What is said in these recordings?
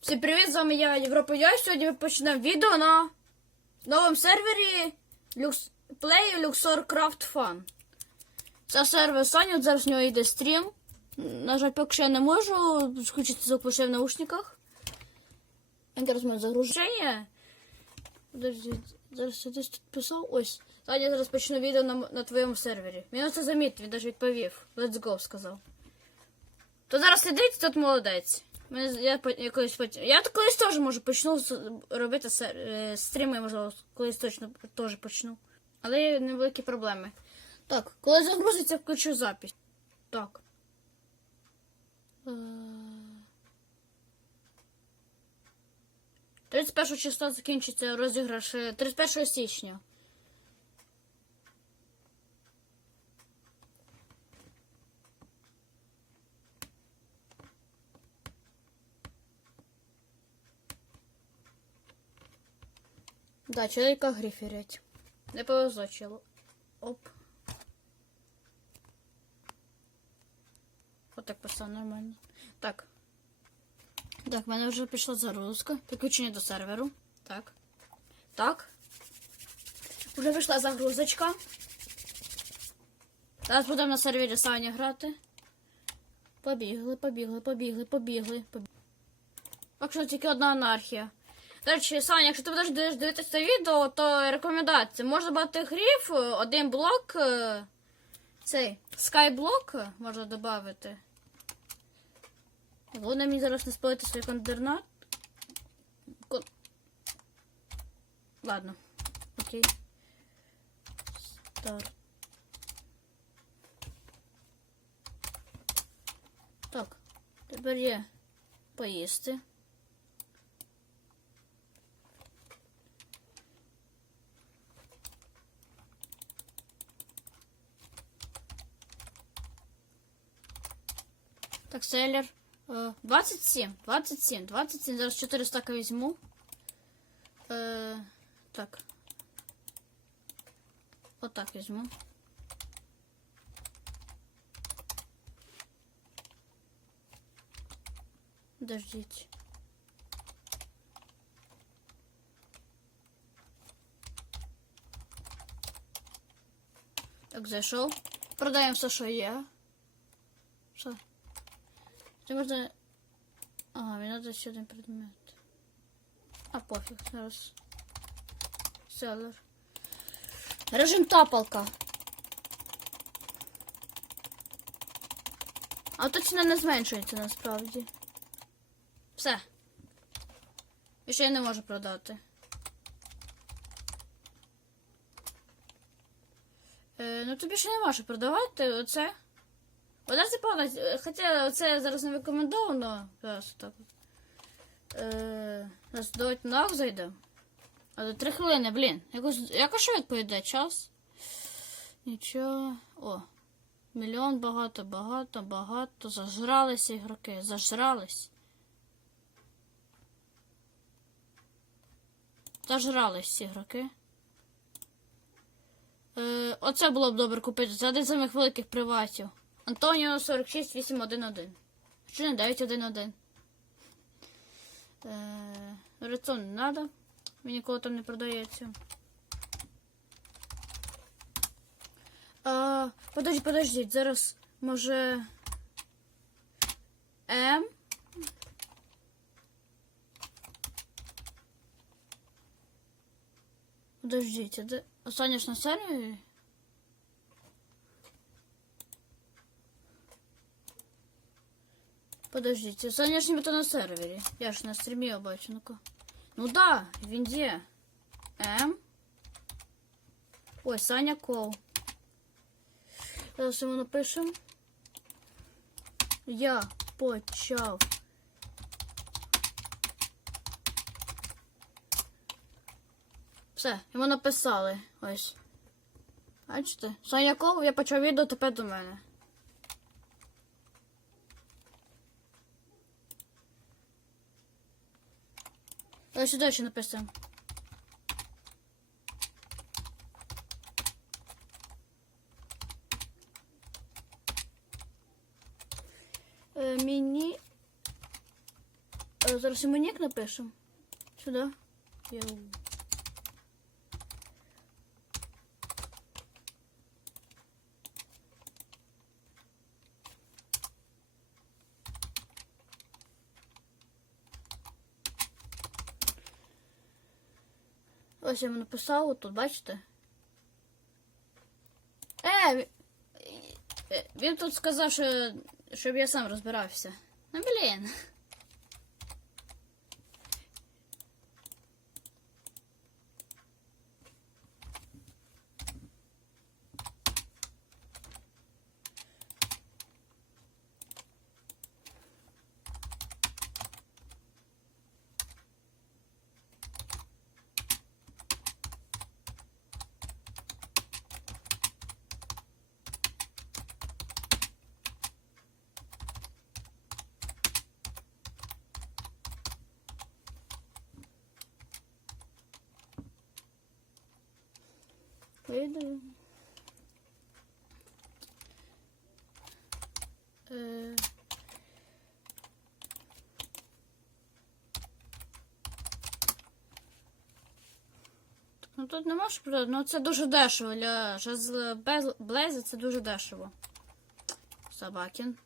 Всім привіт, з вами я Європа Я. Сьогодні ми почнемо відео на новому сервері Lux... Play Luxor Craft Fun. Це сервер Сані, от зараз в нього йде стрім. На жаль, поки що я не можу включити звук лише в наушниках. Зараз моє загруження. Подожди, зараз я десь тут писав. Ось. Саня зараз почну відео на, на твоєму сервері. Він це замітив, він навіть відповів. Let's go, сказав. То зараз сидить, тут молодець. Я, колись, поч- я колись теж можу почну робити е, стріми, можливо, колись точно теж почну. Але є невеликі проблеми. Так, коли загрузиться, включу запись. Так. Е, 31 числа закінчиться розіграш е, 31 січня. Да, чоловіка гриферять. Не повезло челу. Оп. Отак писав нормально. Так. Так, в мене вже пішла загрузка. Підключення до серверу. Так. Так. Вже пішла загрузочка. Зараз будемо на сервері Саня грати. Побігли, побігли, побігли, побігли, побігли. Так що тільки одна анархія. До речі, Саня, якщо ти будеш дивитися це відео, то рекомендації. Можна багато гриф, один блок, е, цей скайблок можна додати. Головне мені зараз не спалити свій кондернат. Кон... Ладно. Окей. Старт. Так, тепер є поїсти. Так, селлер. Е, 27, 27, 27. Зараз 4 стака візьму. Е, так. Отак візьму. Подождіть. Так, зайшов. Продаємо все, що є. Що? Це можна. Ага, мені треба ще один предмет. А пофіг, зараз. Селер. Режим тапалка. А тут ціна не зменшується насправді. Все. І ще я не можу продати. Е, ну тобі ще не можу продавати оце. Вона це повна, хоча це зараз не рекомендовано. Зараз так. Е, зараз давайте на ак зайдемо. А до три хвилини, блін. Якось, якось швидко йде час. Нічого. О. Мільйон багато, багато, багато. Зажралися ігроки. Зажрались. Зажрались всі ігроки. Е, оце було б добре купити. Це один з самих великих приватів. Антоніо 46811. Чи не 911? Е, Рецон не треба. Він ніколи там не продається. А, подожди, подождіть, зараз може. М. Подождіть, а де. Останнє ж на сервері? Подождите, Саня ж нібито на сервері. Я ж на стрімі бачу, ну-ка. Ну да, він є. М. Ой, Саня Кол. Зараз йому напишемо. Я почав. Все, йому написали. Ось. Бачите? Саня Кол, я почав відео тепер до мене. Сюди ще написано. Е, мені Е, Зараз йому нік напишемо. Сюди. Йоу. Ось я йому написав, тут бачите? Е, е, він тут сказав, що, щоб я сам розбирався. Ну, блін. Вийду. Е... Ну тут не можеш продати, ну це дуже дешево для жезл це дуже дешево. Собакін.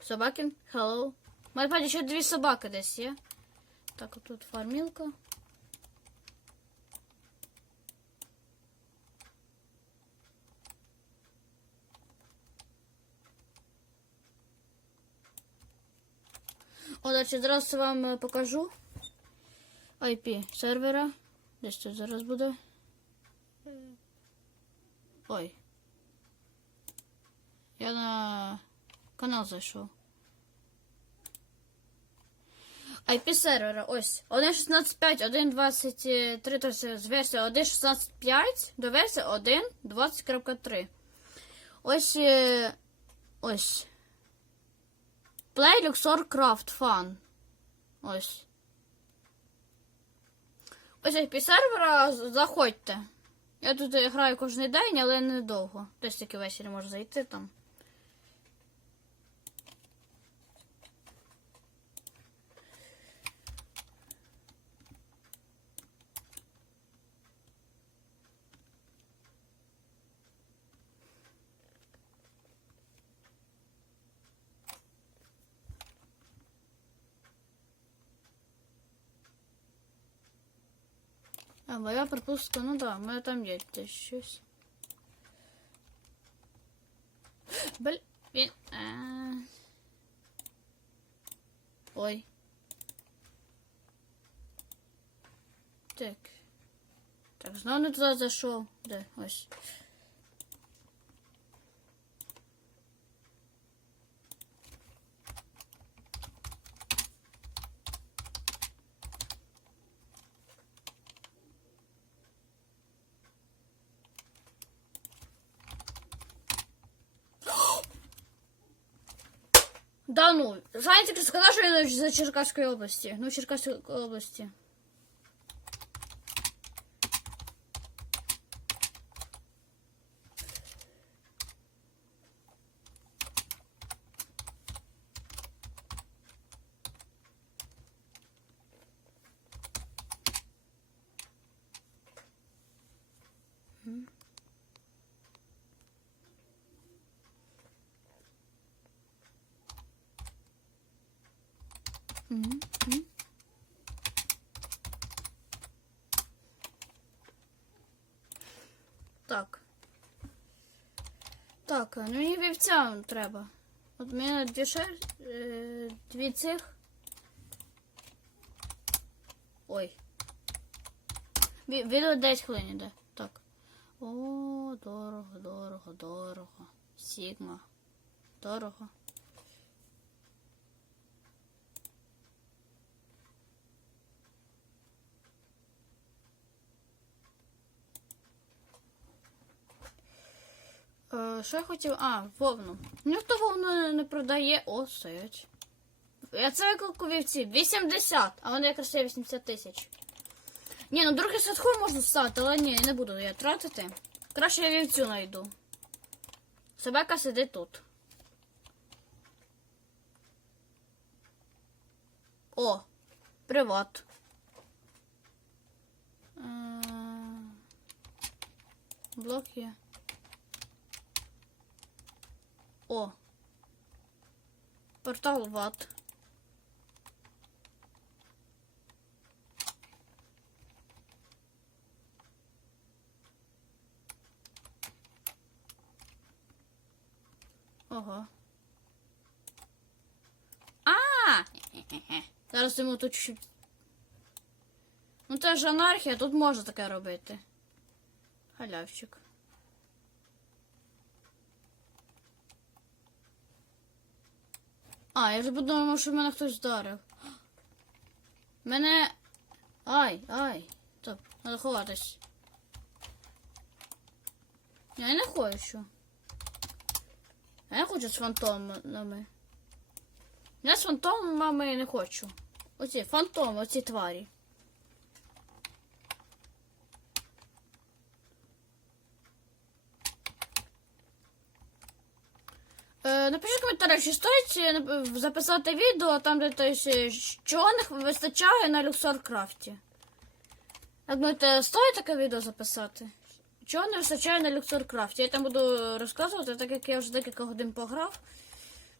Собакін, hello. Пані ще дві собаки десь є. Так, отут фармілка. О, речі, зараз вам е, покажу IP сервера. Десь тут зараз буде. Ой. Я на канал зайшов. IP сервера, ось. 1.16.5, 1.23, тобто з версії 1.16.5 до версії 1.20.3. Ось. е, Ось. Play Luxor Craft Fun. Ось. Ось IP сервера, заходьте. Я тут граю кожен день, але недовго. Десь таки ввечері можу зайти там. А, моя пропуска, ну да, у мене там є десь щось. Блін, він. А... Ой. Так. Так, знову не туди зайшов. Де? Ось. Да ну, Саня сказал, что я за Черкасской области. Ну, Черкасской області. Так. Так, ну мені вівця треба. От мені дві шер... е, дві цих. Ой. Ві- Відео 10 хвилин іде. Так. О, дорого, дорого, дорого. Сігма. Дорого. Е, що я хотів? А, вовну. Ніхто вовну не- продає. О, стоять. Я це виклику вівці. 80, а вони якраз 80 тисяч. Ні, ну другий садху можна ставити, але ні, не буду я тратити. Краще я вівцю знайду. Собака сидить тут. О, Приват. Е, Блок є. О. Портал ват. Ого. А! Зараз йому тут чуть. Ну це ж анархія, тут можна таке робити. Халявчик. А, я вже подумав, що мене хтось вдарив. Мене. Ай, ай. Стоп, треба ховатись. Я не хочу. Я хочу з фантомами. Я з фантомами не хочу. Оці фантоми, оці тварі. Е, Чи стоїть е, записати відео там, де то чого не вистачає на люксоркрафті. Як думаєте, стоїть таке відео записати? Чого не вистачає на люксоркрафті? Я там буду розказувати, так як я вже декілька годин пограв.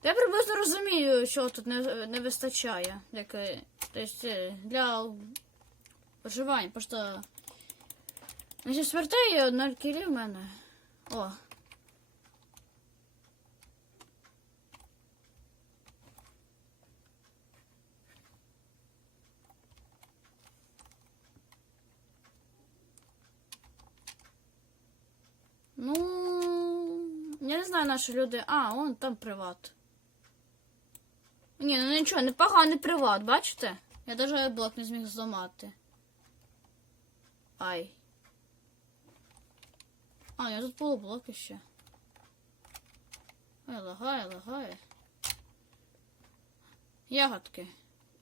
Я приблизно розумію, що тут не, не вистачає. Як, е, тобто, е, для виживання. Просто. Значить, смертей і одна кілі в мене. О. Ну, я не знаю наші люди. А, он там приват. Ні, ну нічого, непоганий приват, бачите? Я навіть блок не зміг зламати. Ай. А, я тут полублоки ще. Ой, лагає, лагає. Ягодки.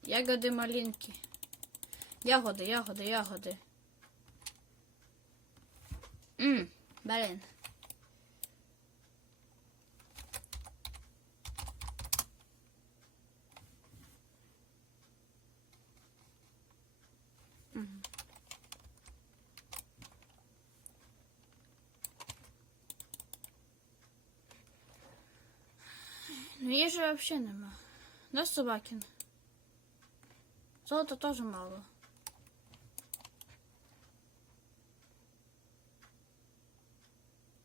Ягоди малинки. Ягоди, ягоди, ягоди. Мм, блин. Ну, їжі вообще нема. Да, собакин? Золота тоже мало.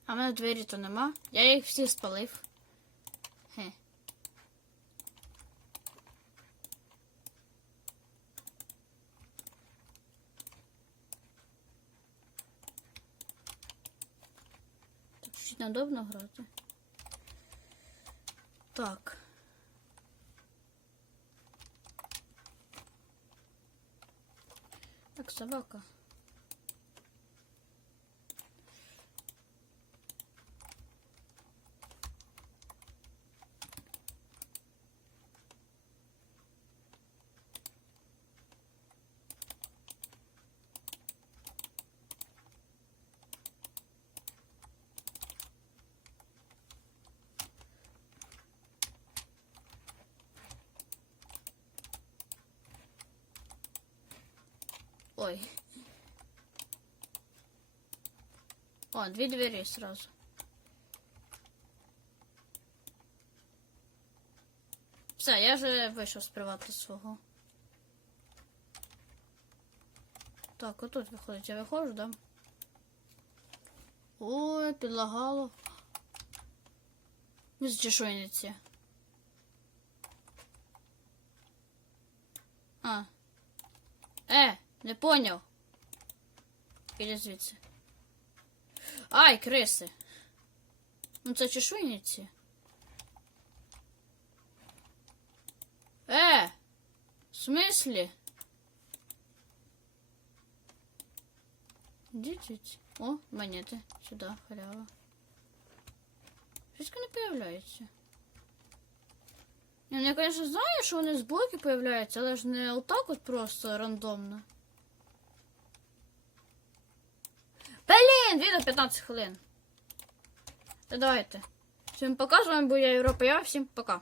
А в мене двері то нема. Я їх всі спалив. Хе. Так чуть надобно грати. Так. Так, собака. Ой. О, две двери сразу. Все, я вже вийшов з привату свого. Так, отут виходить. Я виходжу, да? Ой, підлагало. Не зачешується. А. Е, не поняв. Іди звідси. Ай, криси. Ну це чешуйниці. Е! В смислі? Діть. О, монети. Сюди, халява. Щось не появляється. Ні, ну, Я, конечно, знаю, що вони з блоки появляються, але ж не отак от просто рандомно. Відео 15 хвилин. Та давайте. Всім пока, з вами був я Європа, я всім пока.